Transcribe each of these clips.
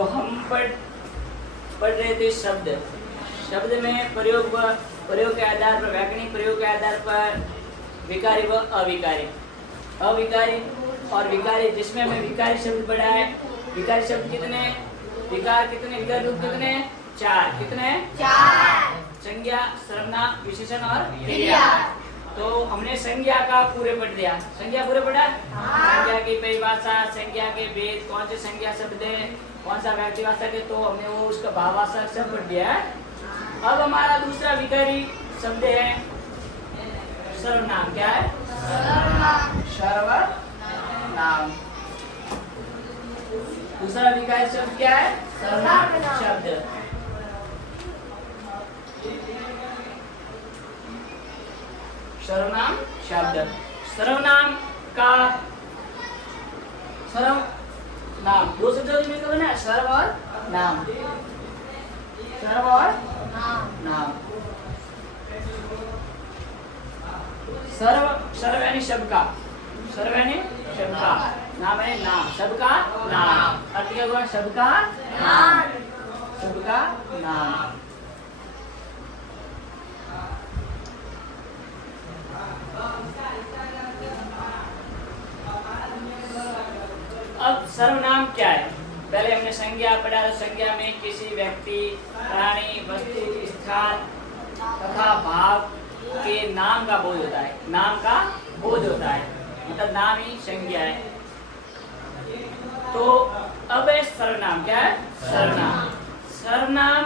तो हम पढ़ रहे थे शब्द में प्रयोग के आधार पर, व्याकरणिक प्रयोग के आधार पर विकारी व अविकारी और विकारी, जिसमें हमें विकारी शब्द पढ़ा है। विकारी शब्द कितने, विकारी रूप कितने, 4। कितने? 4। संज्ञा, सर्वनाम, विशेषण और क्रिया। तो हमने संज्ञा का पूरे पढ़ दिया। संज्ञा पूरे पढ़ा? संज्ञा की परिभाषा, संज्ञा के भेद, कौन से संज्ञा शब्द है, कौन सा व्यक्तिवाचक है, तो हमने वो उसका भाववाचक सब पढ़ दिया है। अब हमारा दूसरा विकारी शब्द है सर्वनाम। क्या है? सर्वनाम। दूसरा विकारी शब्द क्या है? सर्वनाम शब्द। सर्वनाम शब्द। सर्वनाम का सर्वनाम दो शब्दों में मिलकर बना, सर्व और नाम। सर्व और नाम। सर्व यानी शब्द का, सर्व यानी शब्द का, नाम है नाम, शब्द का नाम। अर्थ क्या हुआ? शब्द का नाम, शब्द का नाम। अब सर्वनाम क्या है? पहले हमने संज्ञा पढ़ा। संज्ञा में किसी व्यक्ति, प्राणी, वस्तु, स्थान तथा भाव के नाम का बोध होता है। नाम का बोध होता है, मतलब नाम ही संज्ञा है। तो अब है सर्वनाम। क्या है? सर्वनाम। सर्वनाम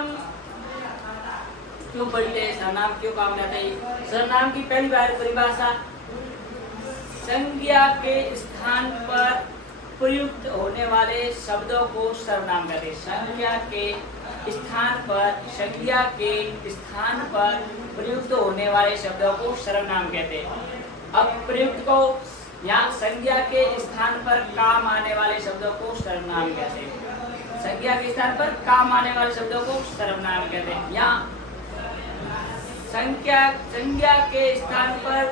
क्यों पढ़ते हैं? सर्वनाम क्यों काम लाते हैं? सर्वनाम की पहली बार परिभाषा, संज्ञा के स्थान पर प्रयुक्त होने वाले शब्दों को सर्वनाम कहते हैं। संज्ञा के स्थान पर प्रयुक्त होने वाले शब्दों को सर्वनाम कहते हैं। अब प्रयुक्त को, यहाँ संज्ञा के स्थान पर काम आने वाले शब्दों को सर्वनाम कहते हैं। संज्ञा के स्थान पर काम आने वाले शब्दों को सर्वनाम कहते हैं। यहाँ संज्ञा के स्थान पर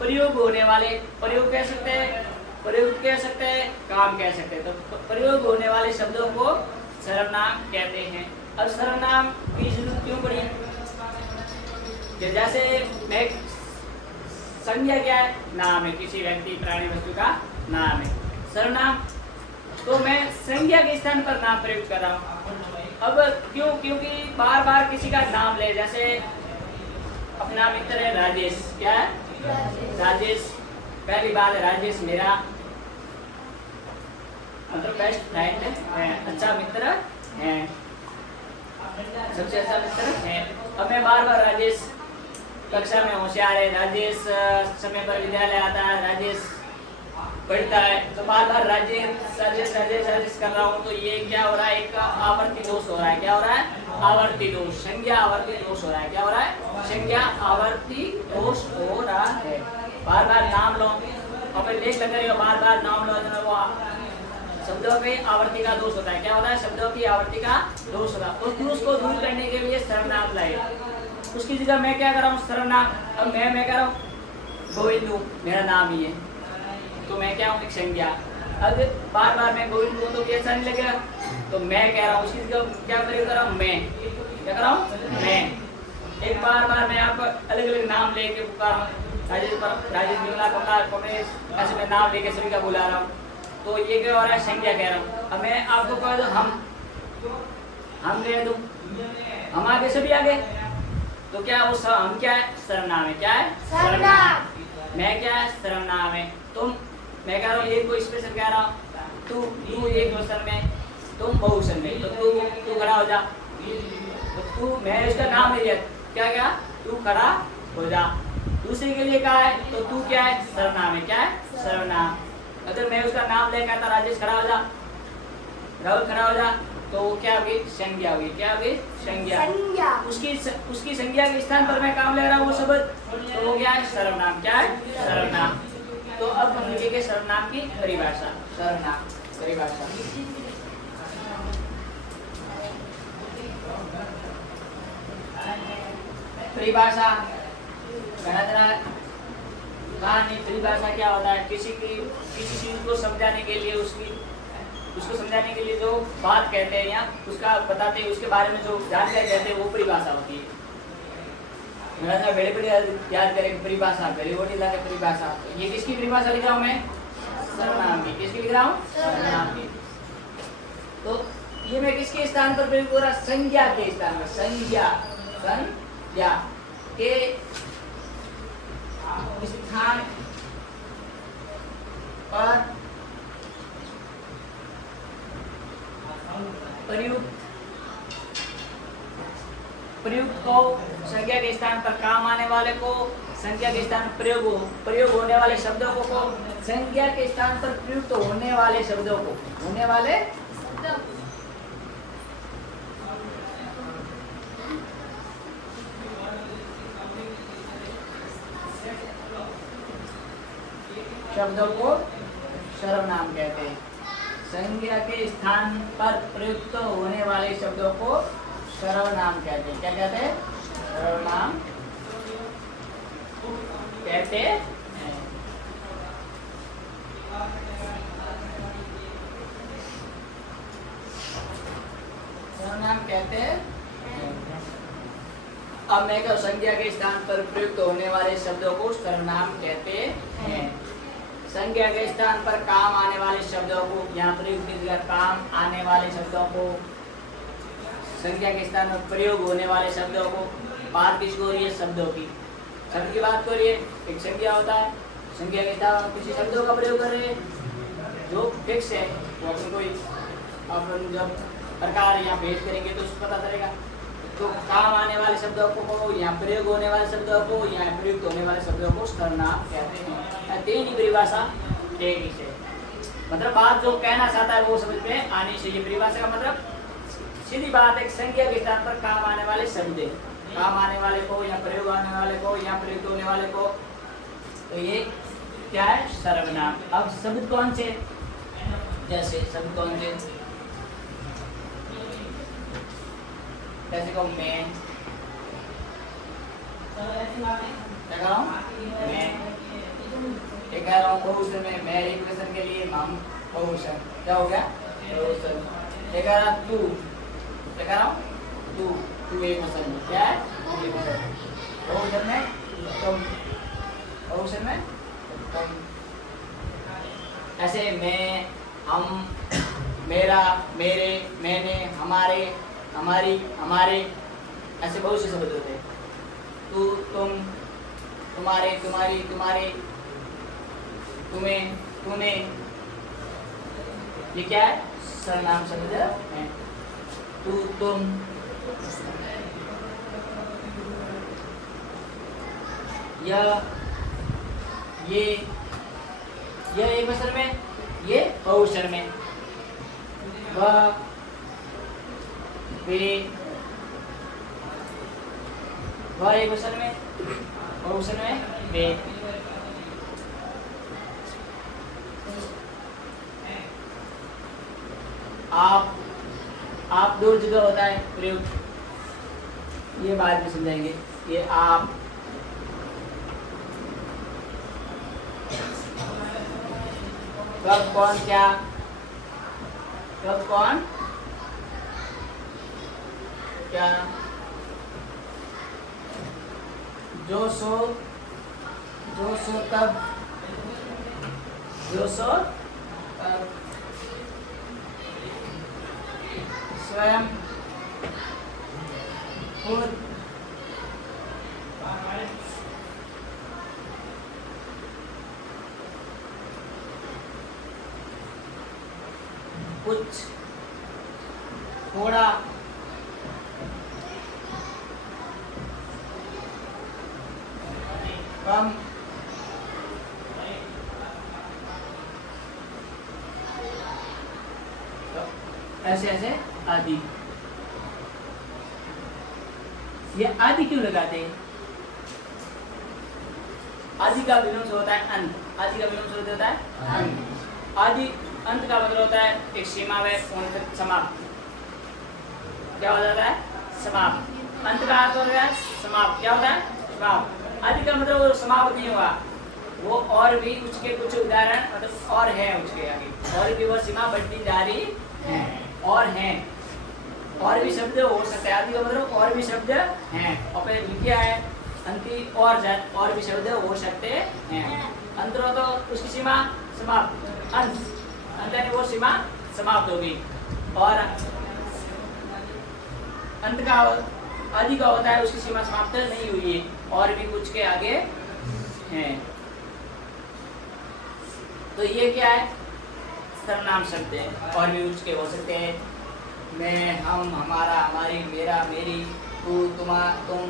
प्रयोग होने वाले, प्रयोग कह सकते हैं, प्रयुक्त कह सकते हैं, काम कह सकते हैं। तो प्रयोग होने वाले शब्दों को सर्वनाम कहते हैं। अब सर्वनाम की जरूरत क्यों पड़ी? जैसे मैं, संज्ञा क्या है? नाम है, किसी व्यक्ति, प्राणी, वस्तु का नाम है। सर्वनाम तो मैं संज्ञा के स्थान पर नाम प्रयुक्त कर रहा हूँ। अब क्यों? क्योंकि बार बार किसी का नाम ले, जैसे अपना मित्र है राजेश। क्या है? राजेश। पहली बात है, राजेश मेरा मतलब बेस्ट फ्रेंड है, अच्छा मित्र है, सबसे अच्छा मित्र है। अब मैं बार बार, राजेश कक्षा में होशियार है, राजेश समय पर विद्यालय आता है, राजेश पढ़ता है, तो बार बार राजेश कर रहा हूँ। तो ये क्या हो रहा है? एक आवर्ती दोष हो रहा है। क्या हो रहा है? आवर्ती दोष, संज्ञा आवर्ती दोष हो रहा है। क्या हो रहा है? संज्ञा आवर्ती दोष हो रहा है। बार बार नाम लो, और लेख लग रही हो, बार बार नाम लो, तो वो शब्दों में आवर्ती का दोष होता है। क्या होता है? शब्दों की आवर्ती का दोष होता है। उस दोष को दूर करने के लिए सर्वनाम लाए। उसकी जगह मैं क्या कर रहा हूँ? सर्वनाम। अब मैं कर रहा हूँ गोविंद हूँ, मेरा नाम ही है, तो मैं क्या हूँ? एक संज्ञा। अब बार बार मैं गोविंद हूँ तो कैसा नहीं लगेगा? तो मैं कह रहा हूँ, उसकी जगह क्या प्रयोग कर रहा हूँ? मैं। क्या कर रहा हूँ? मैं। एक बार मैं आपको अलग अलग नाम लेके पुकार रहा हूँ, राजेश, निर्मला, कमला, कमलेश, ऐसे मैं नाम लेके सभी का बुला रहा हूँ। तो ये क्या हो रहा है? संज्ञा कह रहा हूँ। अब मैं आपको कह दूँ हम कह दूँ, हम आगे सभी आगे, तो क्या वो हम क्या है? सर्वनाम है। क्या है? सर्वनाम। मैं क्या है? सर्वनाम है। तुम, मैं कह रहा हूँ एक को स्पेशल कह रहा हूँ, तू एक क्वेश्चन में, तुम बहुवचन में, तो तू खड़ा हो जा। तो तू, मैं उसका नाम ले लिया, क्या तू खड़ा हो जा। दूसरे के लिए कहा है, तो तू क्या है? सर्वनाम है। क्या है? सर्वनाम। अगर मैं उसका नाम ले कहता राजेश खड़ा हो जा, राहुल खड़ा हो जा, तो वो क्या होगी? संज्ञा होगी। क्या होगी? संज्ञा। उसकी संज्ञा के स्थान पर मैं काम ले रहा हूँ वो शब्द, तो वो क्या है? सर्वनाम। क्या है? सर्वनाम। तो अब हम लिखेंगे सर्वनाम की परिभाषा। सर्वनाम परिभाषा। परिभाषा कहानी। परिभाषा क्या होता है? किसी चीज को समझाने के लिए उसकी उसको समझाने के लिए जो बात कहते हैं या उसका बताते हैं, उसके बारे में जो जानकारी कहते हैं वो परिभाषा होती है। मेरा बड़े बड़े याद करें परिभाषा, परिवर्तिता की परिभाषा। ये किसकी परिभाषा लिख रहा हूँ मैं? सर्वनाम की। किसकी लिख रहा हूँ? सर्वनाम की। तो ये मैं किसके स्थान पर प्रयोग हो रहा? संज्ञा के स्थान पर। संज्ञा, संज्ञा के स्थान पर प्रयुक्त को, संज्ञा के स्थान पर काम आने वाले को, संज्ञा के स्थान प्रयोग होने वाले शब्दों को, संज्ञा के स्थान पर प्रयुक्त होने वाले शब्दों को, होने वाले शब्दों को सर्वनाम कहते हैं। संज्ञा के स्थान पर प्रयुक्त होने वाले शब्दों को सर्वनाम कहते हैं। क्या कहते हैं? सर्वनाम कहते हैं। सर्वनाम कहते हैं। अब मैं कहूँ संज्ञा के स्थान पर प्रयुक्त होने वाले शब्दों को सर्वनाम कहते हैं। संज्ञा के स्थान पर काम आने वाले शब्दों को, यहाँ प्रयुक्त काम आने वाले शब्दों को, संज्ञा के स्थान पर प्रयोग होने वाले शब्दों को। बात किसकी हो रही है? शब्दों की। शब्द की बात हो रही है। एक संज्ञा होता है, संज्ञा के स्थान पर किसी शब्दों का प्रयोग कर रहे हैं जो फिक्स है, वो अपन कोई अपन जब प्रकार यहाँ भेद करेंगे तो उसको पता चलेगा। तो काम आने वाले शब्दों को, यहाँ प्रयोग होने वाले शब्दों को, यहाँ प्रयुक्त होने वाले शब्दों को सर्वनाम कहते हैं। तीन परिभाषा एक ही से, मतलब बात जो कहना चाहता है वो समझ में आनी चाहिए। परिभाषा का मतलब सीधी बात, एक संज्ञा के स्थान पर काम आने वाले शब्द, काम आने वाले को, यहाँ प्रयोग आने वाले को, यहाँ प्रयुक्त होने वाले को, तो ये क्या है? सर्वनाम। अब शब्द कौन से? जैसे शब्द कौन से? कैसे कहूँ? मैं क्या कह रहा हूँ? मैं ये कह रहा हूँ बहुवचन में। मैं एक वचन के लिए हम बहुवचन। क्या हो गया? बहुवचन। ये कह रहा तू, क्या कह रहा हूँ? तू, तू एक वचन में। क्या है? एक वचन। बहुवचन में तुम, बहुवचन में तुम। ऐसे मैं, हम, मेरा, मेरे, मैंने, हमारे, हमारी, हमारे, ऐसे बहुत से शब्द होते हैं। तू, तुम, तुम्हारे, तुम्हारी, तुम्हारे, तुम्हें, तूने, ये क्या है? सर्वनाम शब्द है। तू, तुम, यह, ये एक वचन में, ये बहुवचन में। वह, वे, वह एक वचन में, बहुवचन में वे। आप दो जगह होता है प्रयोग, ये बाद में समझाएंगे। ये आप, कब, कौन, क्या, कब, कौन, क्या, जो सो तब, जो सो तब, स्वयं, खुद, कुछ, थोड़ा, कम, ऐसे ऐसे आदि। ये आदि क्यों लगाते हैं? आदि का विलोम होता है अंत। आदि का विलोम होता है अंत। आदि, अंत का मतलब होता है एक सीमा में समाप्त। क्या हो जाता है? समाप्त। अंत का अर्थ हो गया समाप्त। क्या होता है? समाप्त। आदि का मतलब समाप्त नहीं हुआ, वो और भी उसके कुछ उदाहरण मतलब और है उसके आगे, और भी वो सीमा बढ़ती जा रही है और हैं, और भी शब्द हो सकते हैं, आदि का मतलब और भी शब्द हैं, और पहले लिखा है अंति और भी शब्द हो सकते हैं। अंतर हो तो उसकी सीमा समाप्त, अंत यानी वो सीमा समाप्त होगी, और अंत का आदि का होता है उसकी सीमा समाप्त नहीं हुई है, और भी कुछ के आगे हैं। तो ये क्या है? सर्वनाम शब्द है, और भी कुछ के हो सकते हैं, मैं, हम, हमारा, हमारी, मेरा, मेरी, तू, तुम,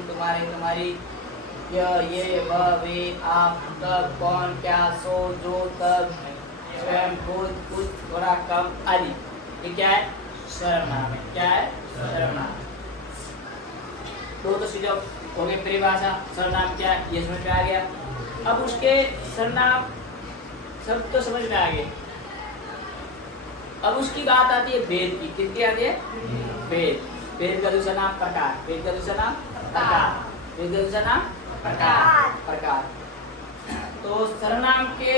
तुम्हारे, तुम्हारी, यह, ये, वह, वे, आप, कब, कौन, क्या, सो, जो, तब, स्वयं, खुद, कुछ, थोड़ा, कम आदि। ये क्या है? सर्वनाम है। क्या है? सर्वनाम। तो सीधे हो गए परिभाषा, सर्वनाम क्या है ये समझ में आ गया। अब उसके सर्वनाम सब तो समझ में आ गए, अब उसकी बात आती है भेद की। किसकी आती है? भेद। भेद का दूसरा नाम प्रकार, भेद का दूसरा नाम प्रकार, भेद का दूसरा नाम प्रकार, प्रकार। तो सर्वनाम के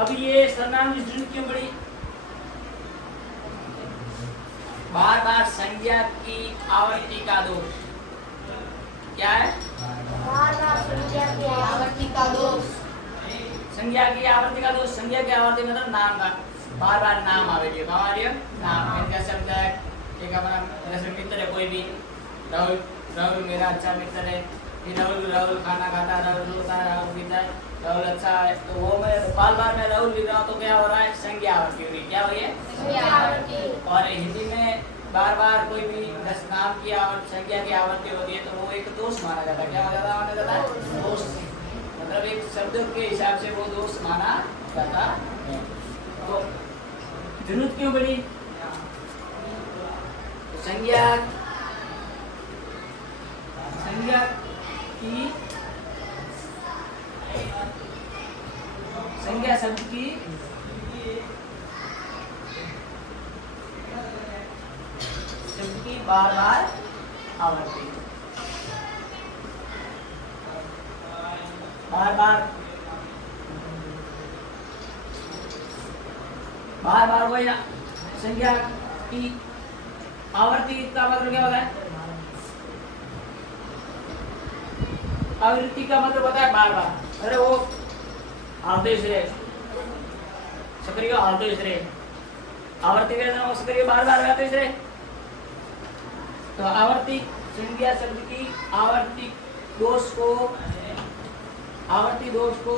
अब ये सर्वनाम की जरूरत क्यों पड़ी? बार बार संज्ञा की आवृत्ति का दोष। क्या है? बार बार संज्ञा की आवृत्ति का दोष। संज्ञा की आवृत्ति का दोष। संज्ञा की आवृत्ति मतलब नाम का बार बार नाम आवे, नाम इनका शब्द है। एक हमारा जैसे मित्र है कोई भी, राहुल, राहुल मेरा अच्छा मित्र है, राहुल, राहुल खाना खाता, राहुल रोता है, राहुल पीता है, राहुल अच्छा है। तो वो मैं बार बार मैं राहुल लिख रहा हूँ तो क्या हो रहा है? संज्ञा आवृत्ति हो रही। क्या हो रही है? संज्ञा आवृत्ति। और हिंदी में बार बार कोई भी नाम की संज्ञा की आवृत्ति होती है तो वो एक दोष माना जाता है। क्या माना जाता है? दोष। मतलब एक शब्द के हिसाब से वो दोष माना जाता है। तो जरूरत क्यों पड़ी? तो संज्ञा की संज्ञा शब्द की बार बार आवृत्ति, बार बार वही संज्ञा की आवृत्ति का मतलब क्या होता है? आवृत्ति का मतलब होता है बार बार। अरे वो हालते इसरे सक्रिय हालते इसरे आवृत्ति के सक्रिय बार बार रहते इसरे। तो आवर्ती संज्ञा शब्द की आवर्ती दोष को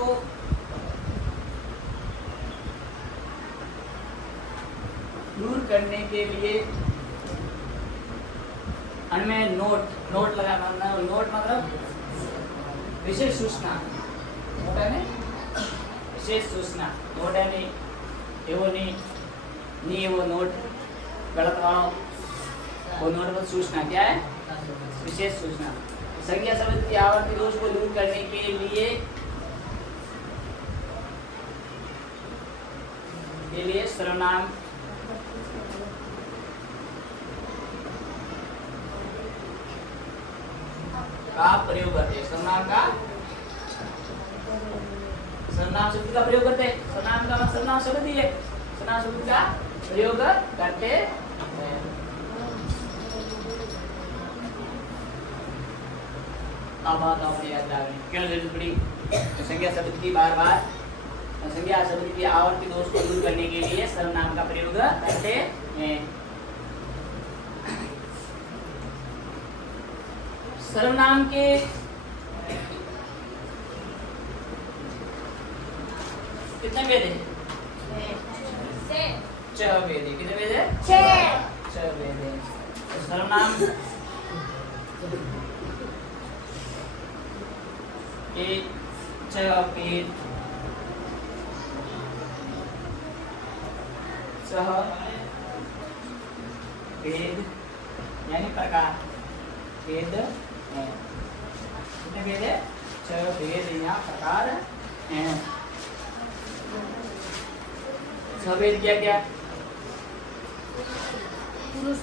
दूर करने के लिए हमें नोट लगाना। नोट मतलब विशेष सूचना। नोट है ने विशेष सूचना। नोट है नहीं एवो नहीं वो नोट गलत वालों वो नोट पर सूचना। क्या है? विशेष सूचना। संज्ञा शब्द की आवर्ती दोष को दूर करने के लिए सर्वनाम का प्रयोग करते हैं। सर्वनाम शब्द का प्रयोग करते हैं। सर्वनाम का मतलब सर्वनाम शब्द ही है। सर्वनाम शब्द का प्रयोग करते हैं। क्यों जरूरत पड़ी? संज्ञा शब्द की बार बार संज्ञा शब्द की आवर्ती दोष को दूर करने के लिए सर्वनाम का प्रयोग करते हैं। सर्वनाम के कितने भेद हैं? 6 भेद हैं। कितने भेद हैं? 6 भेद हैं। तो सर्वनाम के 6 भेद भेद यानी प्रकार भेद हैं। कितने भेद है? 6 भेद यहाँ प्रकार हैं। 6 भेद क्या क्या? पुरुष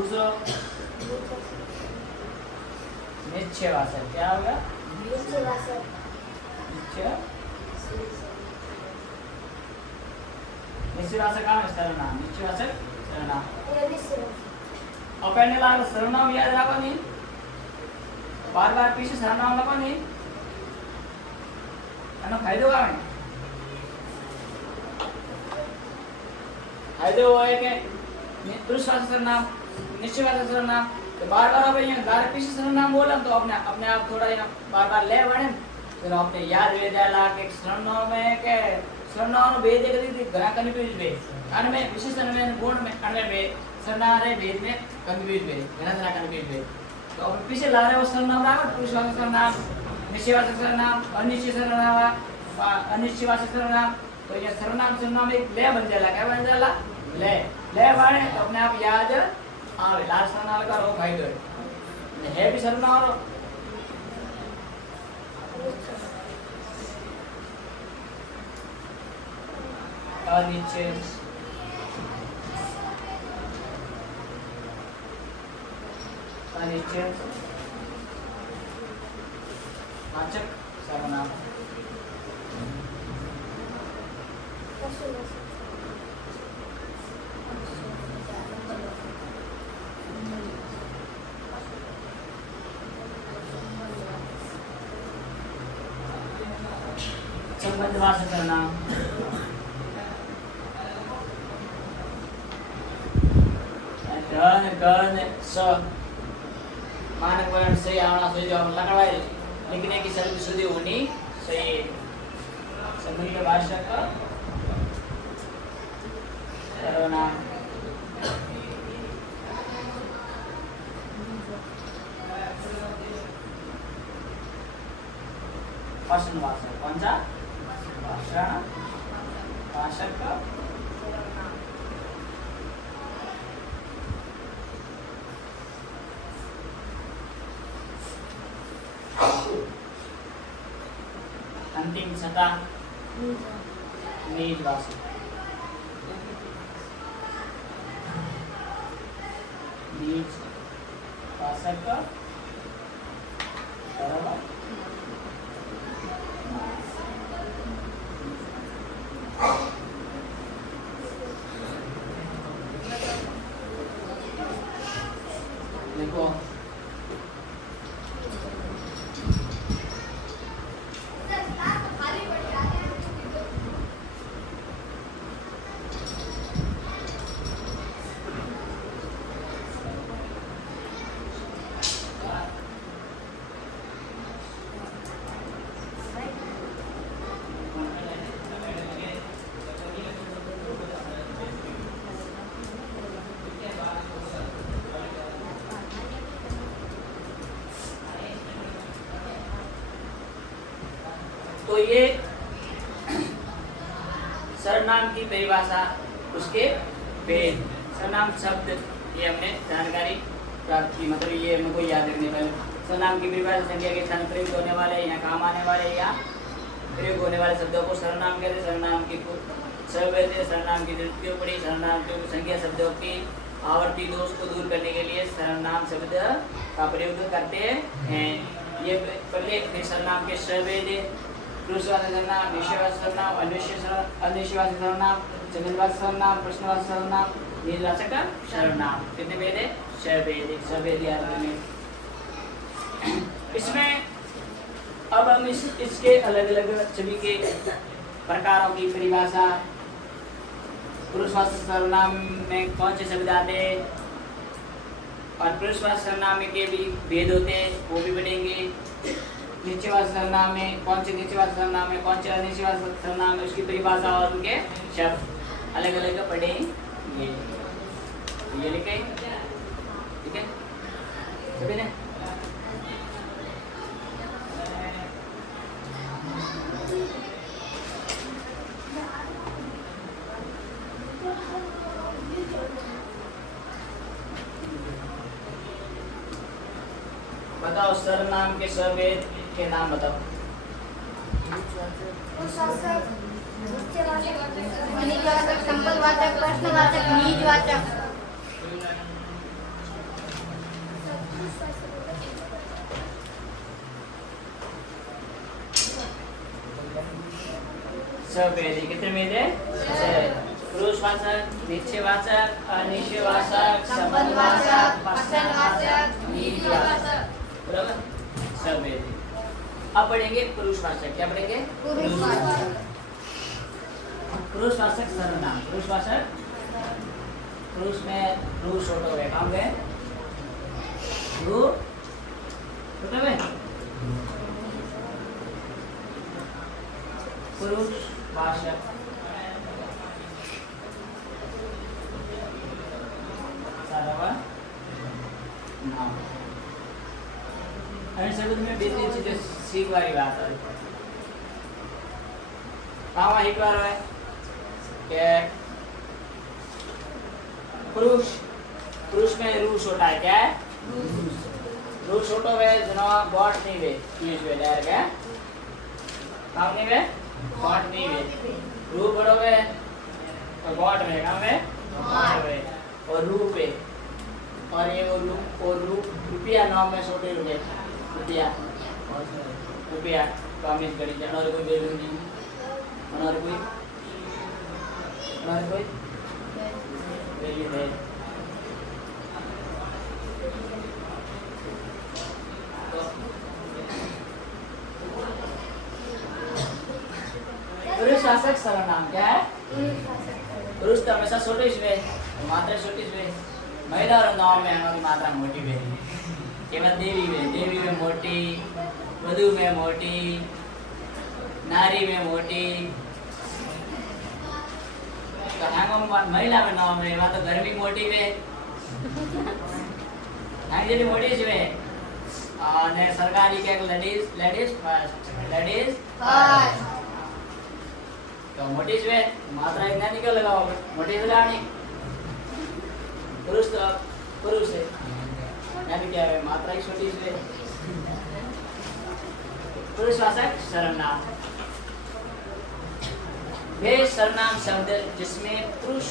दूसरा निश्चयवाचक क्या होगा? निश्चयवाचक निश्चयवाचक का सर्वनाम निश्चयवाचक सर्वनाम निश्चयवाचक अपने लाग सर्वनाम याद रखो नहीं बार बार पीछे सर्वनाम लखो नहीं એનો ફાયદો આવે फायदे वो है कि पुरुषवाचक सर्वनाम निश्चयवाचक सर्वनाम तो बार बार अब यहाँ गार पीछे सर्वनाम बोला तो अपने अपने आप थोड़ा यहाँ बार बार ले बढ़े तो अपने याद रह जाला कि सर्वनाम में के सर्वनाम भेद एक रीति घना कंफ्यूज बे अनमे विशेषण में गुण में अनमे बे सर्वनाम रे भेद में कंफ्यूज बे घना कंफ्यूज बे तो अब पीछे ला रहे वो सर्वनाम राखो पुरुषवाचक सर्वनाम निश्चयवाचक सर्वनाम अनिश्चय सर्वनाम अनिश्चयवाचक सर्वनाम तो ये सर्वनाम सर्वनाम एक ले बन जाला क्या बन जाला ले ले वाले तो अपने आप याद आवे लास्ट सर्वनाम का रो फायदो है भी सर्वनाम रो अनिश्चय अनिश्चय वाचक सर्वनाम संबंधवाचक सर्वनाम गण स मानक वर्ण से आना से जो हम लगाए लिखने की शब्द शुद्धि होनी सही संबंधवाचक सर्वनाम भाषणवाचक कौन सा भाषणवाचक अंतिम छठा निजवाचक निजवाचक बराबर देखो तो ये सर्वनाम की परिभाषा उसके भेद सर्वनाम शब्द ये हमने जानकारी प्राप्त की मतलब ये हमको याद रखने वाले सर्वनाम की परिभाषा संख्या के स्थान प्रयुक्त होने वाले या काम आने वाले या प्रयोग होने वाले शब्दों को सर्वनाम कहते हैं। सर्वनाम की सर्ववेद सर्वनाम की टिप्पणी सर्वनाम की संख्या शब्दों की आवर्ती दोष को दूर करने के लिए सर्वनाम शब्द का प्रयोग करते हैं। ये पहले सर्वनाम के सर्ववेद पुरुषवाचक सर्वनाम निश्चयवाचक सर्वनाम अनिश्चयवाचक सर्वनाम संबंधवाचक सर्वनाम प्रश्नवाचक सर्वनाम निजवाचक सर्वनाम कितने भेद है? सर्ववेद याद रखने। इसमें अब हम इसके अलग अलग सभी के प्रकारों की परिभाषा पुरुषवाचक सर्वनाम में कौन से शब्द आते हैं और पुरुषवाचक सर्वनाम के भी भेद होते हैं वो भी पढ़ेंगे। निश्चयवाचक सर्वनाम में कौन से निश्चयवाचक सर्वनाम में कौन से अनिश्चयवाचक सर्वनाम में उसकी परिभाषा और उनके शब्द अलग अलग पढ़ेंगे। ये लिखे ठीक है सभी ने बताओ सर्वनाम के सर्ववेद के नाम बताओ। संबंधवाचक प्रश्नवाचक निजवाचक सफेदी कितने में थे? पुरुषवाचक, निश्चयवाचक, अनिश्चयवाचक, संबंधवाचक, प्रश्नवाचक, निजवाचक। बराबर? सफेदी। अब पढ़ेंगे पुरुषवाचक। क्या पढ़ेंगे? पुरुषवाचक। पुरुषवाचक सर्वनाम। पुरुषवाचक पुरुष में रू छोटो है। काम है रू छोटो है। पुरुषवाचक सर्वनाम। अभी शब्द में બે ત્રણ चीजें सीखवारी बात है। कावा एक बार है कि पुरुष में रू छोटा है। क्या है? रू छोटो है जना बॉट नहीं वे इंग्लिश में डायरेक्ट है। काम नहीं वे बॉट नहीं वे। रू बड़ो है तो बॉट वे काम है बॉट वे और रू पे और ये वो रू रुपया नाम में छोटे रुपये रुपया कामित करी जाए और कोई बेलू नहीं और कोई बेलू है। पुरुषवाचक सर्वनाम क्या है? पुरुष तो हमेशा छोटे हुए मात्रा छोटी हुए। महिला और नाम में हमारी मात्रा मोटी हुई। केवल देवी में मोटी, वधु में मोटी, नारी में मोटी। तो हम महिला में नाम में वहाँ तो घर भी मोटी में जेडी मोटी જ વે અને સરકારી કે લેડીઝ ફર્સ્ટ तो मोटी જ વે मात्रा इतना निकल लगाओ मोटी से लगानी। पुरुष तो पुरुष है यानी क्या है मात्रा ही छोटी है। पुरुषवाचक सर्वनाम वे सर्वनाम शब्द जिसमें पुरुष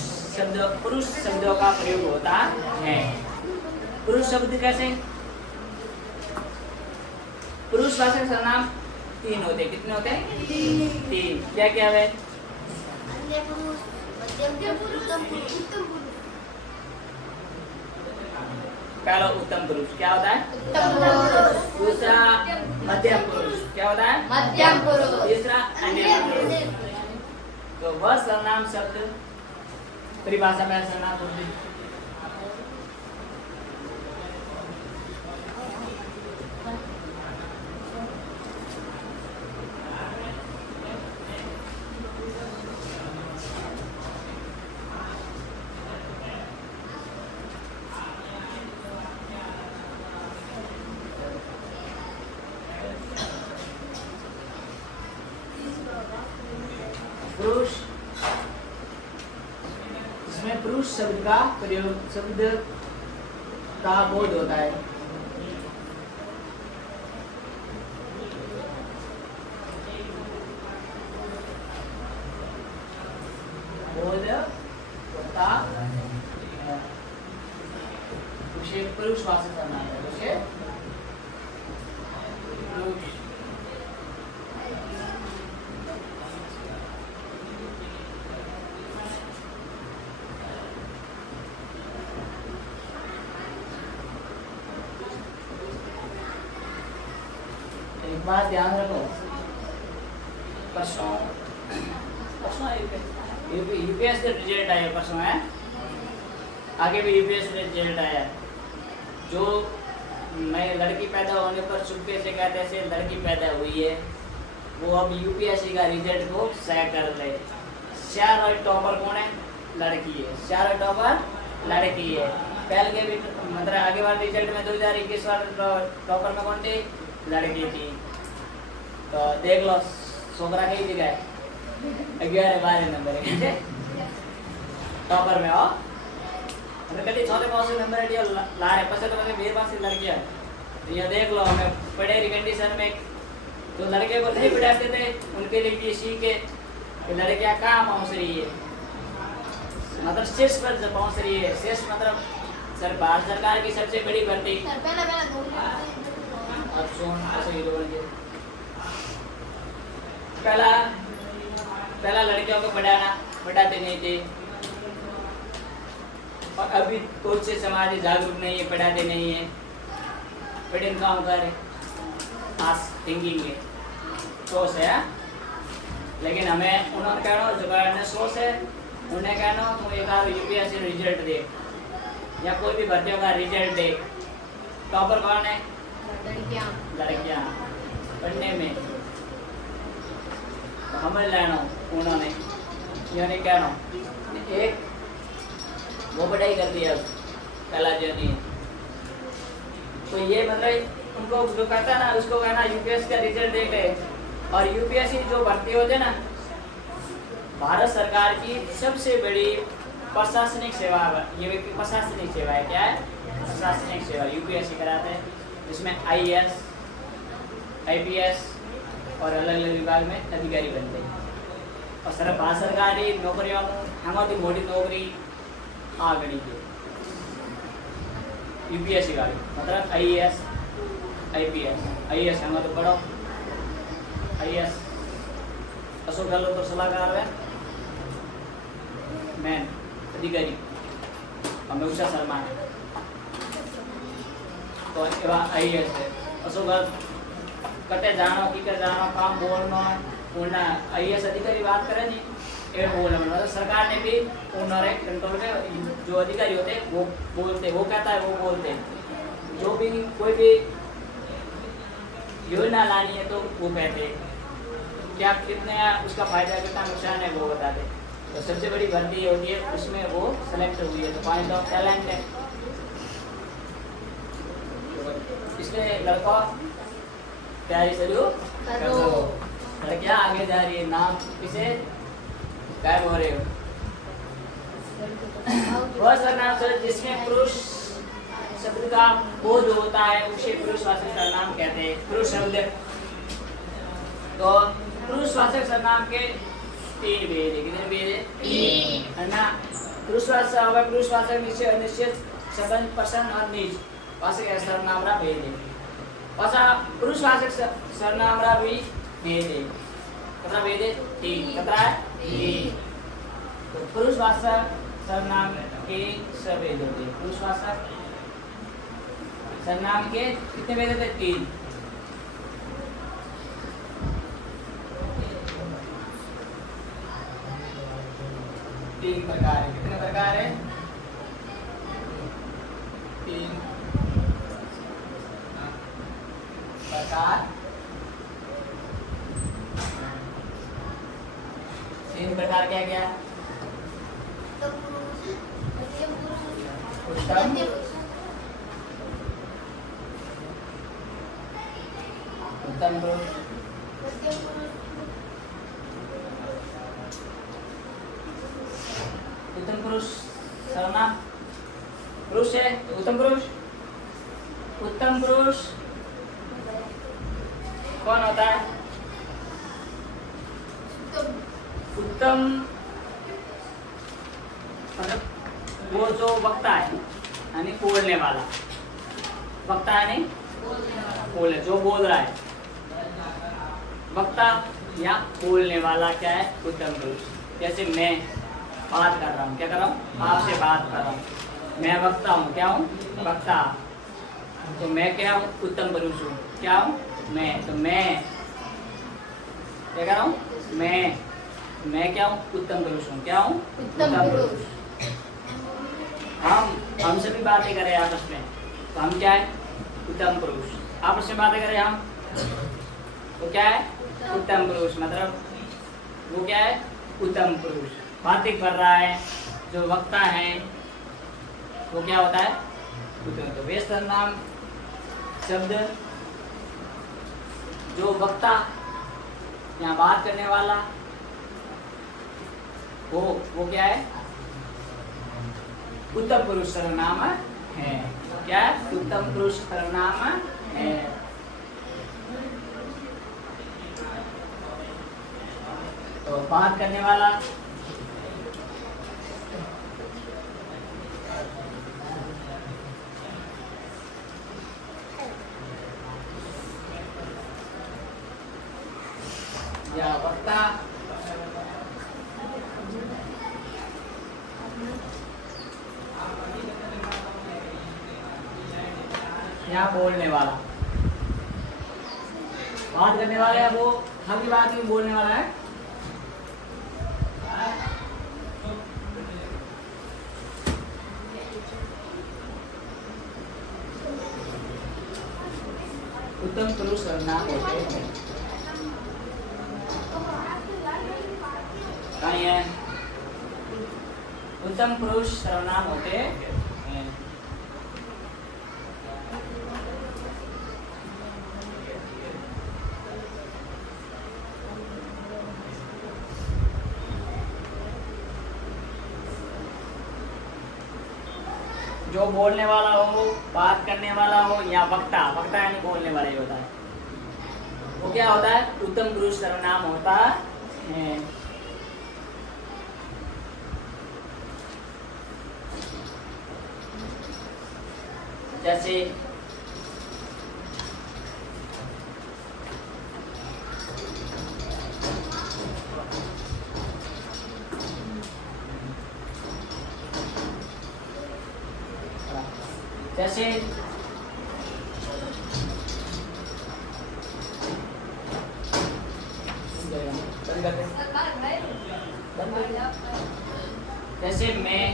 शब्दों का प्रयोग होता है। पुरुष शब्द कैसे? पुरुषवाचक सर्वनाम 3 होते। कितने होते हैं? 3। क्या क्या है? अन्य पुरुष, मध्यम पुरुष, उत्तम पुरुष। पहला उत्तम पुरुष क्या होता है? उत्तम पुरुष। दूसरा मध्यम पुरुष क्या होता है? मध्यम पुरुष। तीसरा अन्य पुरुष। तो वह सर्वनाम शब्द परिभाषा में सर्वनाम होती है। पुरुष इसमें पुरुष शब्द का प्रयोग शब्द का बोध होता है। बोध होता उसे पुरुषवाचक करना है। उसे पुरुष एक बात ध्यान रखो परसों यूपीएस से रिजल्ट आया परसों है। आगे भी यूपीएस से रिजल्ट आया। जो मैं लड़की पैदा होने पर चुपके से कहते से लड़की पैदा हुई है वो अब यूपीएससी का रिजल्ट को शेयर कर रहे। सारा टॉपर कौन है? लड़की है। सारा टॉपर लड़की है। पहले के भी मतलब आगे वाले रिजल्ट में 2021 वाले टॉपर में कौन थी? लड़की थी। तो देख लो छोकरा कई जगह 11-12 नंबर है टॉपर में हो मतलब कभी 6 नंबर है ला रहे पसंद तो मेरे पास लड़कियां तो ये देख लो हमें पढ़े कंडीशन में तो लड़के को नहीं पढ़ाते थे उनके लिए ये सीखे कि लड़कियां कहाँ पहुँच रही है मतलब शीर्ष पर पहुँच रही है। शीर्ष मतलब सर भारत सरकार की सबसे बड़ी भर्ती पहला पहला लड़कियों को पढ़ाते नहीं थे, और अभी कुछ से समाज जागरूक नहीं है, पढ़ाते नहीं है, पढ़े काम करे खास थिंकिंग है, सोच है। लेकिन हमें उन्होंने कहना जो कहना सोच है, उन्हें कहना तुम एक आध यूपीएससी रिजल्ट दे या कोई भी भर्तियों का रिजल्ट दे, टॉपर कौन है? लड़कियां पढ़ने में। तो हमें लेना उन्होंने ये नहीं कहना एक वो पढ़ाई कर दिया पहला जो नहीं, तो ये मतलब उनको जो कहता है ना उसको कहना यूपीएससी का रिजल्ट देख ले। और यूपीएससी जो भर्ती होते ना, भारत सरकार की सबसे बड़ी प्रशासनिक सेवा है। ये प्रशासनिक सेवा है, क्या है? प्रशासनिक सेवा यूपीएससी कराते हैं, इसमें आईएएस, आईपीएस और अलग अलग विभाग में अधिकारी बनते हैं। और सर भारत सरकारी नौकरियों हमारी मोटी नौकरी आ गई है यूपीएससी वाली, मतलब आईएएस, आईपीएस। आईएएस हम तो पढ़ो, आईएएस अशोक गहलोत तो सलाहकार है, मैन अधिकारी हमें उषा शर्मा है, तो आईएएस है। अशोक कटे जानो की कर जानो काम बोलना पूर्ण आईएएस अधिकारी बात करे नहीं ये बोलना, मतलब सरकार ने भी उन्होंने कंट्रोल में जो अधिकारी होते हैं वो बोलते, वो कहता है वो बोलते हैं। जो भी कोई भी योजना लानी है तो वो कहते हैं क्या कितने उसका फायदा कितना नुकसान है वो बताते। तो सबसे बड़ी भर्ती होती है उसमें वो सेलेक्ट हुई है, तो पॉइंट ऑफ टैलेंट है। इसलिए लड़का तैयारी शुरू करो, लड़कियां आगे जा रही है, नाम किसे गायब हो रहे हो? वह सर्वनाम शब्द जिसमें पुरुष शब्द का बोध होता है उसे पुरुषवाचक सर्वनाम कहते हैं। पुरुष शब्द, तो पुरुषवाचक सर्वनाम के तीन भेद है। कितने भेद है? तीन है ना। पुरुषवाचक निश्चय अनिश्चित संबंध प्रसन्न और निज वाचक सर्वनाम रा भेद है। पाछा पुरुषवाचक सर्वनाम रा भी भेद है। कितना भेद है? तीन। कितना है? तीन। तो पुरुषवाचक सर्वनाम के सब भेद होते हैं। पुरुषवाचक सर्वनाम के कितने भेद होते हैं? तीन। तीन प्रकार है। कितने प्रकार है? तीन प्रकार। तीन प्रकार क्या क्या? उत्तम, उत्तम पुरुष, उत्तम पुरुष सर्वनाम पुरुष है। उत्तम पुरुष, उत्तम पुरुष कौन होता है? उत्तम मतलब वो जो वक्ता है यानी बोलने वाला, वक्ता है नहीं बोले जो बोल रहा है, वक्ता या बोलने वाला क्या है? उत्तम पुरुष। जैसे मैं बात कर रहा हूँ, क्या कर रहा हूँ? आपसे बात कर रहा हूँ, मैं वक्ता हूँ। क्या हूँ? वक्ता। तो मैं क्या हूँ? उत्तम पुरुष हूँ। क्या हूँ? मैं। तो मैं क्या कर रहा हूँ? मैं क्या हूँ? उत्तम पुरुष हूँ। क्या हूँ? उत्तम पुरुष। हम सभी बातें करें आपस में, तो हम क्या है? उत्तम पुरुष। आपस में बातें करें हम, तो क्या है? उत्तम पुरुष। मतलब वो क्या है? उत्तम पुरुष। बातें कर रहा है जो वक्ता है वो क्या होता है? उत्तम। तो वे सर्वनाम शब्द जो वक्ता या बात करने वाला वो क्या है? उत्तम पुरुष सर्वनाम है। क्या है? उत्तम पुरुष सर्वनाम है। तो बात करने वाला या वक्ता या बोलने वाला। बात करने वाला है वो, हम की बात में बोलने वाला है। उत्तम पुरुष सर्वनाम होते हैं। कहीं है उत्तम पुरुष सर्वनाम होते हैं। जो बोलने वाला हो, बात करने वाला हो, या वक्ता, वक्ता यानी बोलने वाला ही होता है, वो क्या होता है? उत्तम पुरुष सर्वनाम होता है। जैसे जैसे जैसे मैं,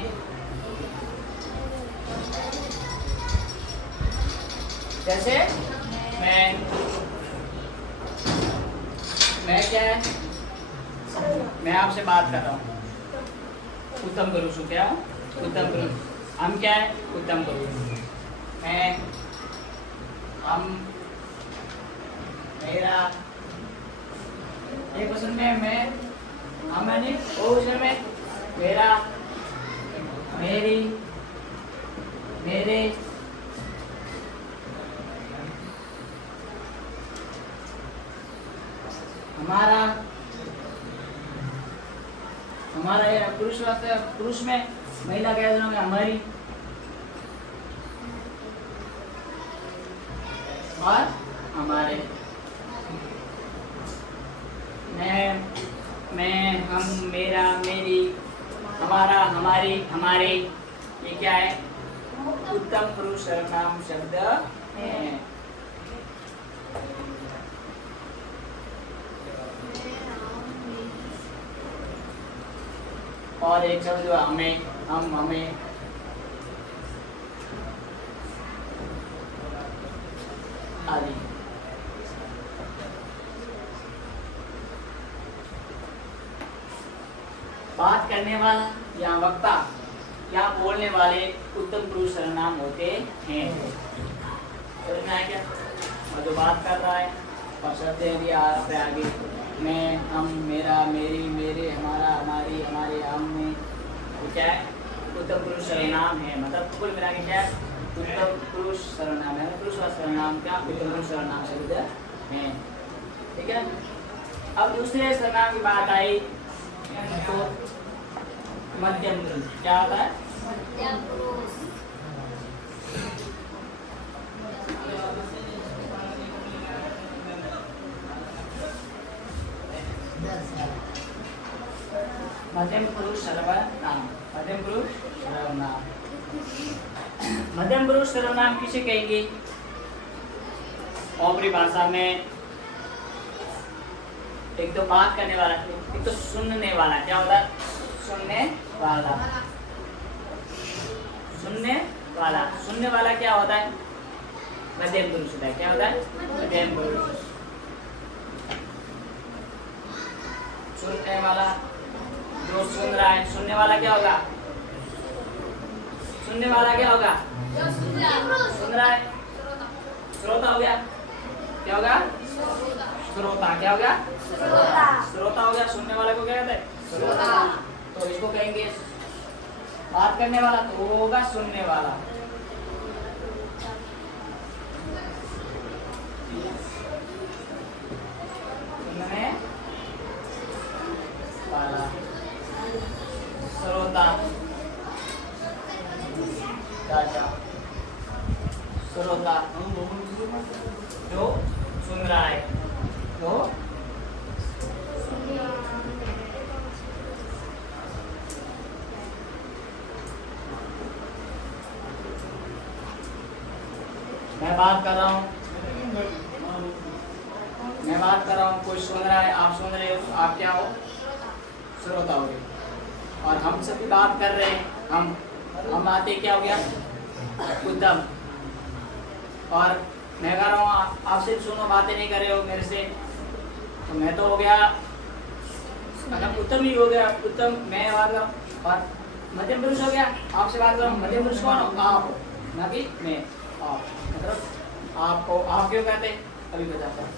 जैसे मैं क्या है? मैं आपसे बात कर रहा हूँ, उत्तम पुरुष हूँ। क्या हूँ? उत्तम पुरुष। हम क्या है? उत्तम पुरुष। मैं, हम, मेरा, एक क्वेश्चन में मैं, हम यानी बहुवचन में मेरा, मेरी, मेरे, हमारा, हमारा ये पुरुष वास्ते, पुरुष में, महिला कह दोगे हमारी, और हमारे। मैं, हम, मेरा, मेरी, हमारा, हमारी, हमारे, ये क्या है? उत्तम पुरुष सर्वनाम शब्द है। और एक शब्द जो हमें, हम, हमें, आदि। बात करने वाला या वक्ता या बोलने वाले उत्तम पुरुष सर्वनाम होते हैं। समझ में आया क्या? और जो बात कर रहा है और शब्द दिया आगे, मैं, हम, मेरा, मेरी, मेरे, हमारा, हमारी, हमारे, हम में, वो क्या है? उत्तम पुरुष सर्वनाम है। मतलब कुल मिला के क्या है? उत्तम पुरुष सर्वनाम है। पुरुष का सर्वनाम क्या? उत्तम पुरुष सर्वनाम शब्द है। ठीक है। अब दूसरे सर्वनाम की बात आई तो मध्यम पुरुष क्या होता है? मध्यम पुरुष। मध्यम पुरुष सर्वनाम। मध्यम पुरुष सर्वनाम। मध्यम पुरुष सर्वनाम किसे कहेंगे? ऊपरी भाषा में एक तो बात करने वाला, एक तो सुनने वाला। क्या होता है? सुनने वाला। सुनने वाला। सुनने वाला क्या होता है? मध्यम पुरुष होता है। क्या होता है? मध्यम पुरुष। सुनने वाला जो सुन रहा है, सुनने वाला क्या होगा? सुनने वाला क्या होगा? सुन रहा है, श्रोता हो गया। क्या होगा? श्रोता। क्या होगा? श्रोता हो गया। सुनने वाले को क्या कहते हैं? श्रोता। तो इसको कहेंगे बात करने वाला, तो वो होगा सुनने वाला। सुनने वाला। श्रोता। श्रोता जो सुन रहा है, तो मैं बात कर रहा हूँ, कोई सुन रहा है, आप सुन रहे हो, तो आप क्या हो? श्रोता हो गए। और हम सभी बात कर रहे हैं, हम आते क्या हो गया? उत्तम। और मैं कह रहा हूँ आप सिर्फ सुनो, बातें नहीं कर रहे हो मेरे से, तो मैं तो हो गया मतलब उत्तम ही हो गया, उत्तम मैं बात कर रहा हूँ। और मध्यम पुरुष हो गया, आपसे बात कर रहा हूँ, मध्यम पुरुष कौन हो? आप हो, ना कि मैं। आप मतलब आपको आप क्यों कहते हैं? अभी बताता हूँ।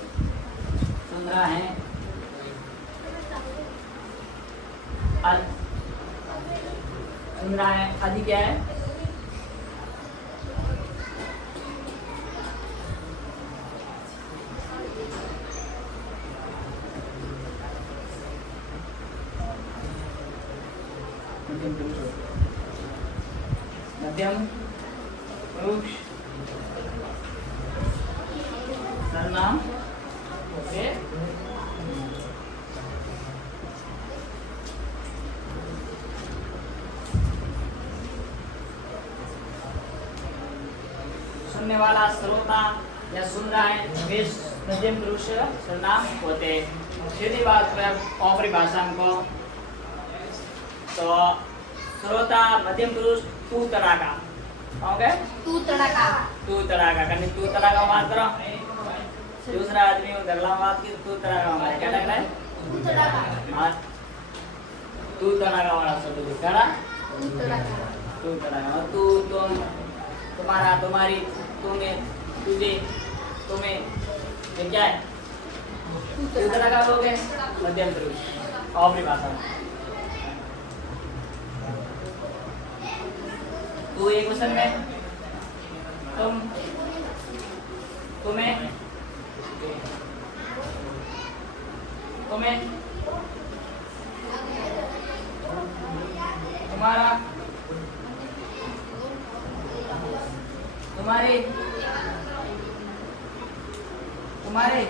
सुन रहा है सुन रहा है, आदि क्या है? मध्यम पुरुष सर्वनाम। ओके, सुनने वाला श्रोता या सुन रहा है वे मध्यम पुरुष सर्वनाम होते। सीधी बात पर परिभाषा को, तो श्रोता मध्यम पुरुष तू तड़ाका, ओके, तू तड़का। तू तड़ाका करनी, तू तड़ाका बात करो। दूसरा आदमी गला बात की, तू तड़ाका हमारे क्या लग रहा है? तू तड़का। हाँ, तू तड़ाका वाला शब्द दिखा, तू तड़का। तू तड़ाका। और तू, तुम, तुम्हारा, तुम्हारी, तुम्हें, तुझे, तुम्हें, ये क्या है? तू तड़ाका लोग हैं मध्यम पुरुष और परिभाषा। तू एक क्वेश्चन में, तुम, तुम्हें, तुम्हें, तुम्हारा, तुम्हारे, तुम्हारे,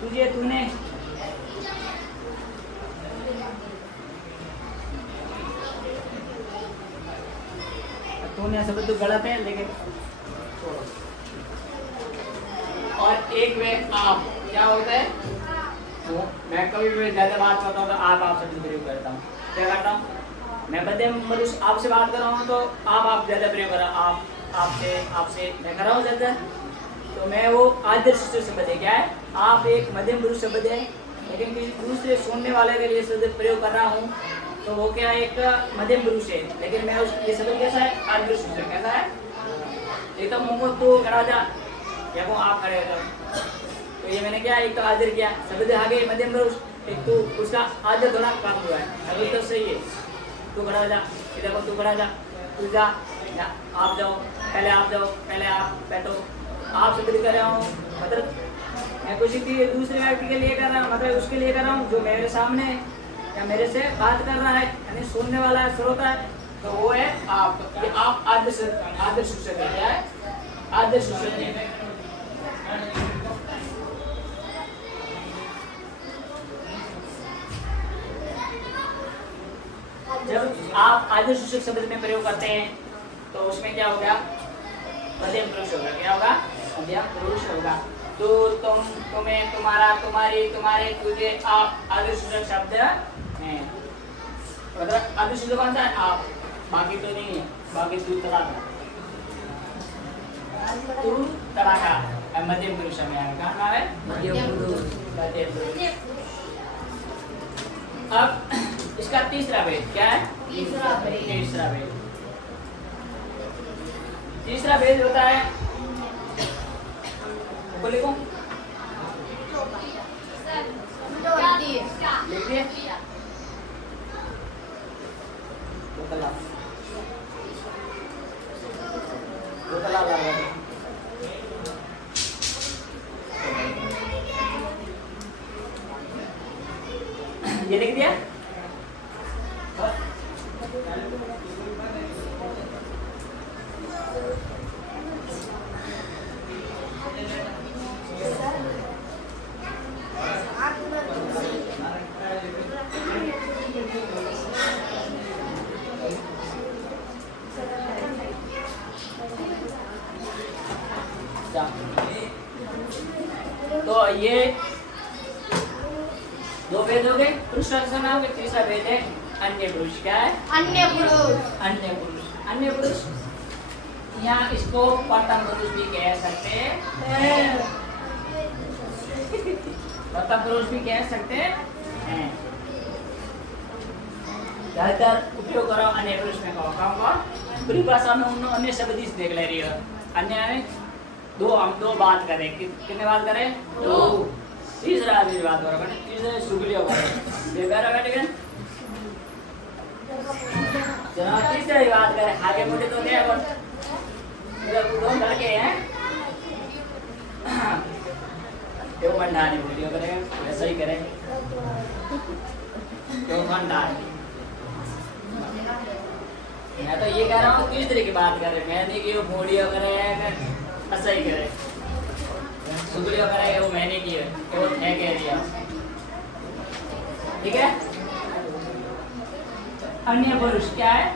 तुझे, तूने, तूने शब्द तो गलत है लेकिन, और एक वे आप क्या होता है? तो मैं कभी भी ज्यादा बात करता हूँ तो आप शब्द प्रयोग करता हूँ। क्या करता हूँ? मैं मध्यम पुरुष आपसे बात कर रहा हूँ तो आप ज्यादा प्रयोग कर रहा हूँ, आप, आपसे, आपसे मैं कर रहा हूँ ज्यादा, तो मैं वो आदर्श शब्द है। क्या है? आप एक मध्यम पुरुष शब्द है, लेकिन किसी दूसरे सुनने वाले के लिए शब्द प्रयोग कर रहा हूँ तो वो क्या एक मध्यम पुरुष है, लेकिन मैं उस ये शब्द कैसा है? आदर्श शब्द कैसा है? एक तो मुंह को तो खड़ा जा, या को आप खड़े हो, तो ये मैंने क्या एक तो आदर किया, शब्द आगे मध्यम पुरुष, एक तो उसका आदर थोड़ा कम हुआ है, अभी तो सही है। तू खड़ा जा, इधर को तू खड़ा जा, तू जा, या आप जाओ, पहले आप जाओ, पहले आप बैठो, आप शब्द कर रहा हूँ, मतलब मैं कुछ दूसरे व्यक्ति के लिए कर रहा हूँ, मतलब उसके लिए कर रहा हूँ जो मेरे सामने है या मेरे से बात कर रहा है, यानी सुनने वाला है, श्रोता है, तो वो है आप। ये आप आदर्श सूचक है। क्या है? आदर्श सूचक है। जब आप आदर्श सूचक शब्द में प्रयोग करते हैं तो उसमें क्या होगा? मध्यम पुरुष होगा। क्या होगा? मध्यम पुरुष होगा। तो तुम, तुम्हें, तुम्हारा, तुम्हारी, तुम्हारे, तुझे, आप आदर्श सूचक शब्द हैं। मतलब आदर्श सूचक कौन सा है? आप, बाकी तो नहीं है, बाकी तू तड़ाका, तू तड़ाका मध्यम पुरुष में आएगा। कहाँ है? मध्यम पुरुष, मध्यम पुरुष। अब इसका तीसरा भेद क्या है? तीसरा भेद। तीसरा भेद होता है, को लिखो, लिख दिए, दो तालाब लगा दो। ये लिख दिया। ये दो भेद हो गए पुरुषवाचक सर्वनाम के। तीसरा भेद है अन्य पुरुष। क्या है? अन्य पुरुष। अन्य पुरुष। अन्य पुरुष यहाँ इसको प्रथम पुरुष भी कह सकते हैं। प्रथम पुरुष भी कह सकते हैं। ज्यादातर उपयोग करो अन्य पुरुष में कहूँगा। पूरी भाषा में उन अन्य शब्द ही देख ले रही हो। अन्य है दो, हम दो बात करें। कितने बात करें? दो। तीसरा भी बात करो। तीसरे सुगलियो करें। ये बेरा बैठे गए। जरा तीसरे ही बात करें। आगे मुझे तो नहीं है। दो लड़के हैं। दो भंडारी वीडियो करें। वैसा ही करें। दो भंडारी। मैं तो ये कह रहा हूँ तीसरे की बात करें। मैं नहीं कि वो मोड़ियो करे ऐसा ही करे। सुगलियो करे वो मैंने की है। वो है कह दिया। ठीक है? अन्य पुरुष क्या है?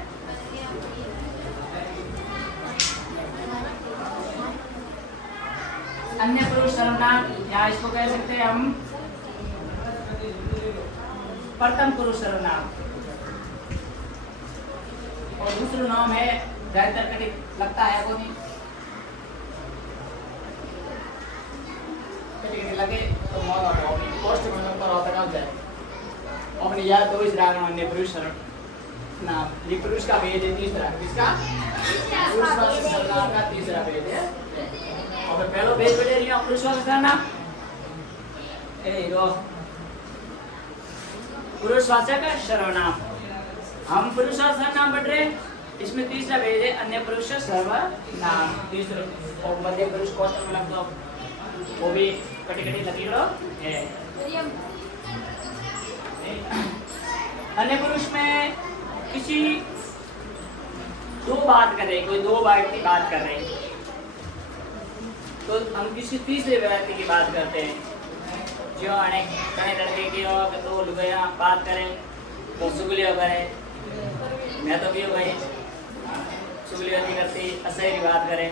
अन्य पुरुष सर्वनाम या इसको कह सकते हैं हम प्रथम पुरुष सर्वनाम। और दूसरा नाम है ज्यादातर कटिक लगता है वो नहीं कटिक लगे तो मौत हो पोस्ट में पर होता कब जाए अपनी याद तो इस राग अन्य पुरुष सर्वनाम। ये पुरुष का भेद है तीसरा। किसका? पुरुषवाचक सर्वनाम का तीसरा भेद है। और पहलो भेद बढ़े रही है पुरुषवाचक सर्वनाम। पुरुषवाचक सर्वनाम। हम पुरुषवाचक सर्वनाम पढ़ रहे। इसमें तीसरा भेद है अन्य पुरुष सर्वनाम। तीसरा और मध्य पुरुष कोष्ठक में लग दो वो भी कटी कटी लकीरों है। अन्य पुरुष में किसी दो बात कर रहे, कोई दो व्यक्ति बात कर रहे हैं तो हम किसी तीसरे व्यक्ति की बात करते हैं। जो अनेक कई लड़के की दो लुगाया बात करें तो सुगलियो करें। मैं तो भी हो गई सुगलियो नहीं करती असही बात करें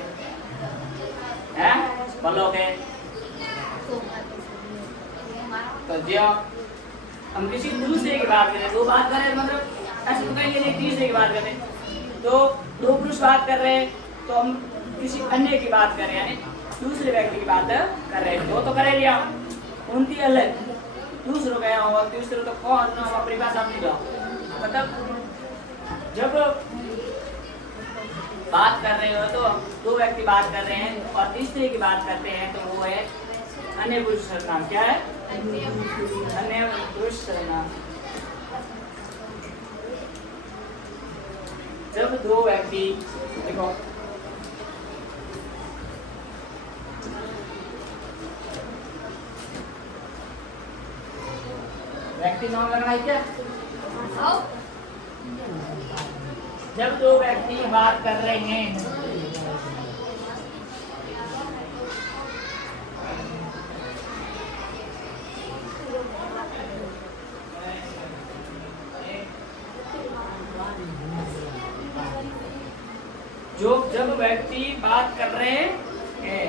हैं पलो के। तो जो हम किसी दूसरे की बात करें, दो बात करें मतलब ऐसे तो कहीं नहीं तीसरे की बात करें। तो दो पुरुष बात कर रहे हैं तो हम किसी अन्य की बात कर रहे हैं यानी दूसरे व्यक्ति की बात कर रहे हैं। दो तो करे लिया उनकी अलग दूसरों गया हुआ तीसरे तो कौन ना अपनी भाषा नहीं लो। मतलब जब बात कर रहे हो तो दो व्यक्ति बात कर रहे हैं और तीसरे की बात करते हैं तो वो है अन्य पुरुष सर्वनाम। क्या है? अन्य पुरुष सर्वनाम। जब दो व्यक्ति देखो व्यक्ति नाम लगना है क्या? जब दो व्यक्ति बात कर रहे हैं जब व्यक्ति बात कर रहे हैं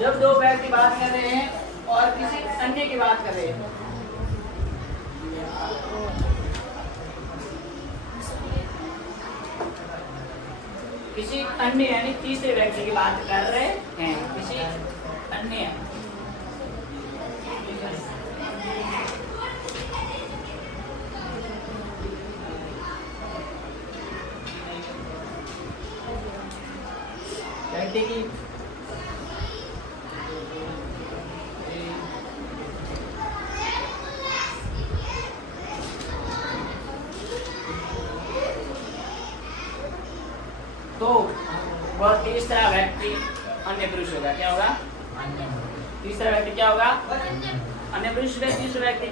जब दो व्यक्ति बात कर रहे हैं और किसी अन्य की बात कर रहे हैं किसी अन्य यानी तीसरे व्यक्ति की बात कर रहे हैं किसी अन्य व्यक्ति की तो वह तीसरा व्यक्ति अन्य पुरुष होगा। क्या होगा? तीसरा व्यक्ति क्या होगा? अन्य पुरुष है तीसरा व्यक्ति।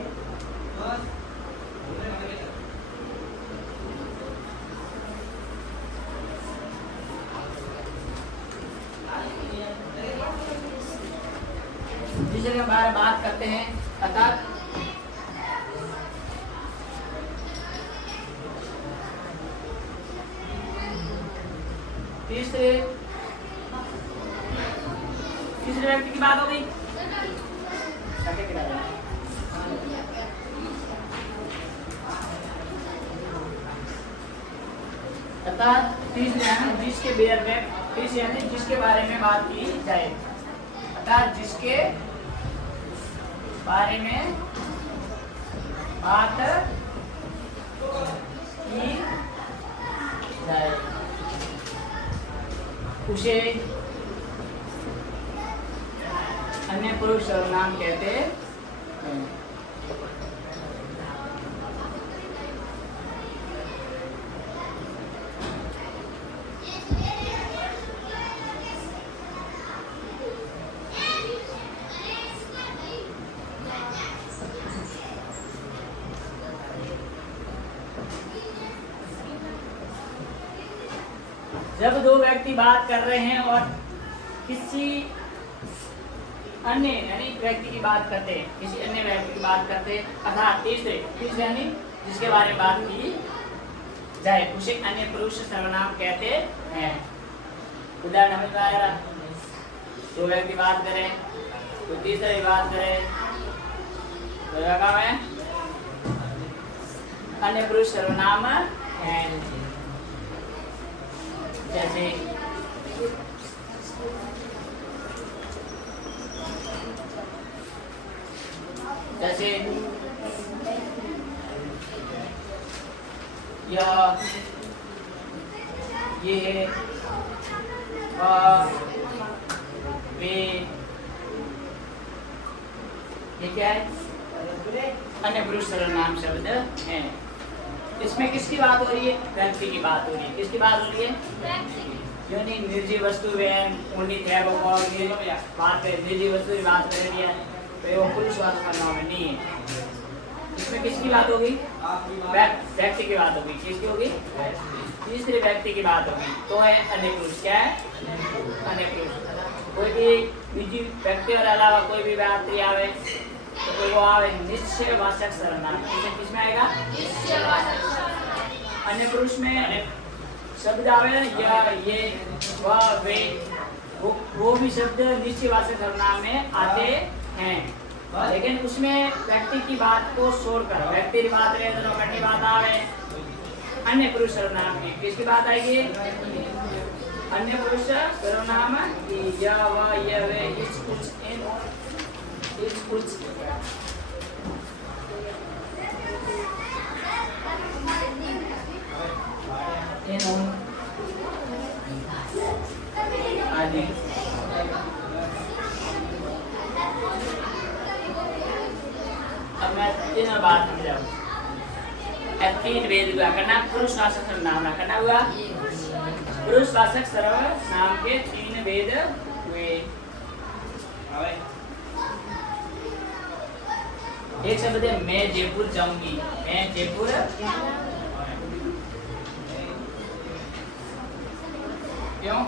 जिसके बारे में बात करते हैं अर्थात तीसरे व्यक्ति की बात हो गई। अर्थात तीसरे यानी जिसके बेर में, तीसरे यानी जिसके बारे में बात की जाए, अर्थात जिसके बारे में बात की जाए उसे अन्य पुरुष सर्वनाम कहते हैं। जब दो व्यक्ति बात कर रहे हैं और किसी अन्य यानी व्यक्ति की बात करते हैं, किसी अन्य व्यक्ति की बात करते हैं, अर्थात तीसरे यानी जिसके बारे में बात की जाए उसे अन्य पुरुष सर्वनाम कहते हैं। उदाहरण हमें बताया, दो व्यक्ति बात करें तो तीसरे बात करें तो क्या है, अन्य पुरुष सर्वनाम है। जैसे यह, ये, वह, वे, ये क्या है, अन्य पुरुष सर्वनाम शब्द हैं। इसमें किसकी बात हो रही है? व्यक्ति की बात हो रही है। किसकी बात हो रही है? यानी निर्जीव वस्तु उन्नीत है वो बात करें, निर्जीव वस्तु की बात कर रही है तो वो पुरुषवाचक सर्वनाम नहीं है। इसमें किसकी बात होगी? व्यक्ति की बात होगी। किसकी होगी? तीसरे व्यक्ति की बात होगी तो है अन्य पुरुष। क्या है? अन्य पुरुष। कोई भी निजी व्यक्ति और अलावा कोई भी व्यक्ति आवे तो वो आवे निश्चयवाचक सर्वनाम। किसमें आएगा? अन्य पुरुष में शब्द आवे या ये, वह, वे, वो भी शब्द निश्चयवाचक सर्वनाम में आते हैं, लेकिन उसमें व्यक्ति की बात को छोड़कर, व्यक्ति की बात रहे तो नौकरी बात आवे अन्य पुरुष सर्वनाम में। किसकी बात आएगी? अन्य पुरुष सर्वनाम की, या, वह, यह, वे, इस, कुछ, इन, इस, कुछ, इन, उन आदि। अब मैं तीन बात समझाऊं। तीन वेद हुआ करना, पुरुषवाचक सर्वनाम करना हुआ। पुरुषवाचक सर्वनाम के तीन वेद हुए। एक शब्द है मैं जयपुर जाऊंगी। मैं जयपुर, क्यों?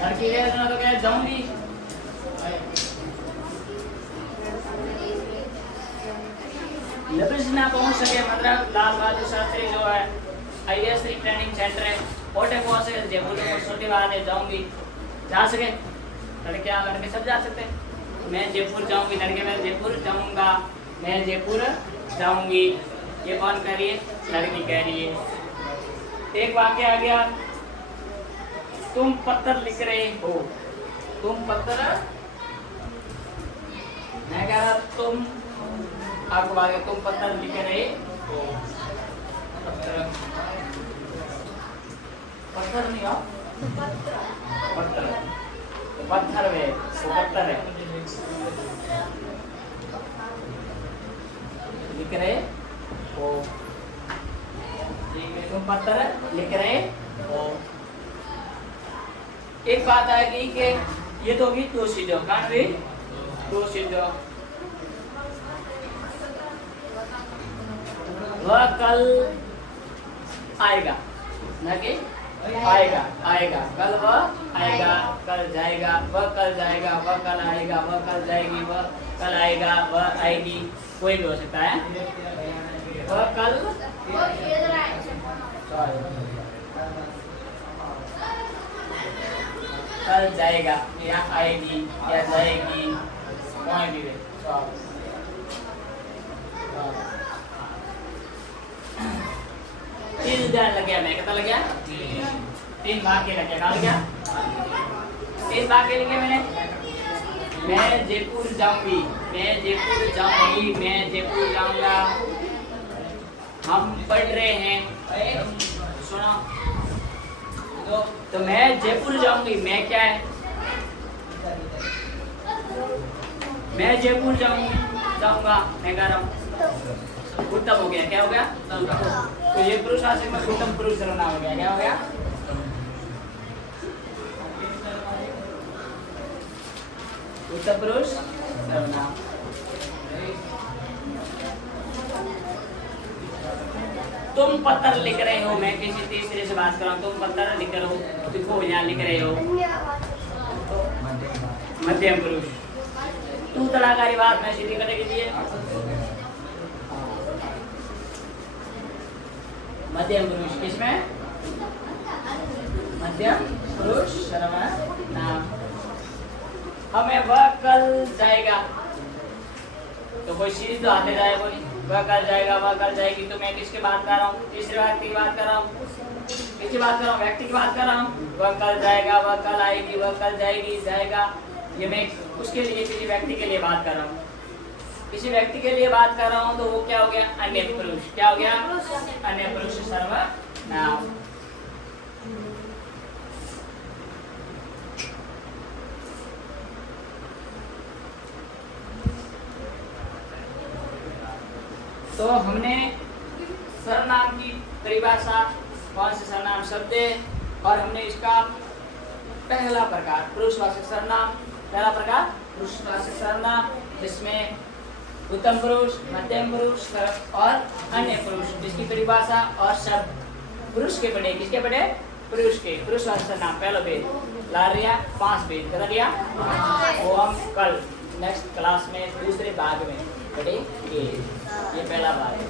लड़की है तो क्या जाऊंगी। ना पहुंच सके, मतलब लाल बहादुर शास्त्री जो है IAS ट्रेनिंग सेंटर है ओटे पहुंच सके, जयपुर में छोटी बात है, जाऊंगी, जा सके। लड़कियां लड़के सब जा सकते हैं। मैं जयपुर जाऊंगी, लड़के मैं जयपुर जाऊंगा, मैं जयपुर जाऊंगी। ये कौन कह रही है? लड़की कह रही है। एक वाक्य आ गया, तुम पत्थर लिख रहे हो। तुम पत्थर, मैं कह रहा तुम, आपको बात है, तुम पत्थर लिख रहे हो। पत्थर, पत्थर नहीं हो, पत्थर, पत्थर है, वो पत्थर है, लिख रहे हो। तुम पत्थर लिख रहे हो। एक बात आएगी कि ये तो होगी दो चीजों, कौन भी? दो चीजों। वह कल आएगा, न कि आएगा, आएगा, कल वह आएगा, कल जाएगा, वह कल जाएगा, वह कल आएगा, वह कल जाएगी, वह कल आएगा, वह आएगी, कोई भी हो सकता है। वह कल कल जाएगा या आएगी या जाएगी कोई भी वे तीन उदाहरण लग गया मैं कितना लग गया तीन भाग के लग गया कहाँ लग गया तीन भाग के लिखे मैंने मैं जयपुर जाऊंगी मैं जयपुर जाऊंगी मैं जयपुर जाऊंगा हम पढ़ रहे हैं सुनो तो मैं जयपुर जाऊंगी मैं क्या है मैं जयपुर जाऊंगा मैं कह रहा हूँ उत्तम हो गया क्या हो गया तो ये पुरुषवाचक में उत्तम पुरुष सर्वनाम हो गया क्या हो गया उत्तम पुरुष सर्वनाम तुम पत्र लिख रहे हो मैं किसी तीसरे से बात कर रहा हूँ तुम पत्र लिख रहे हो देखो यहाँ लिख रहे हो मध्यम पुरुष तू तड़ाकारी बात मैं सीधी करने के लिए मध्यम पुरुष किसमें मध्यम पुरुष सर्वनाम हमें वह कल जाएगा तो कोई चीज तो आते जाए कोई वह कल जाएगा वह कल जाएगी तो मैं किसके बात कर रहा हूँ तीसरे व्यक्ति की बात कर रहा हूँ किसकी बात कर रहा हूँ व्यक्ति की बात कर रहा हूँ वह कल जाएगा वह कल आएगी वह कल जाएगी जाएगा ये मैं उसके लिए किसी व्यक्ति के लिए बात कर रहा हूँ किसी व्यक्ति के लिए बात कर रहा हूँ तो वो क्या हो गया अन्य पुरुष क्या हो गया अन्य पुरुष सर्वनाम तो हमने सर्वनाम की परिभाषा कौन से सर्वनाम शब्द है और हमने इसका पहला प्रकार पुरुषवाचक सर्वनाम पहला प्रकार पुरुषवाचक सर्वनाम जिसमें उत्तम पुरुष मध्यम पुरुष और अन्य पुरुष जिसकी परिभाषा और शब्द पुरुष के पढ़े किसके पढ़े पुरुष के पुरुषवाचक सर्वनाम पहला भेद ला रिया 5 भेद बता दिया वो हम कल नेक्स्ट क्लास में दूसरे भाग में पढ़ेंगे ये पहला भाग है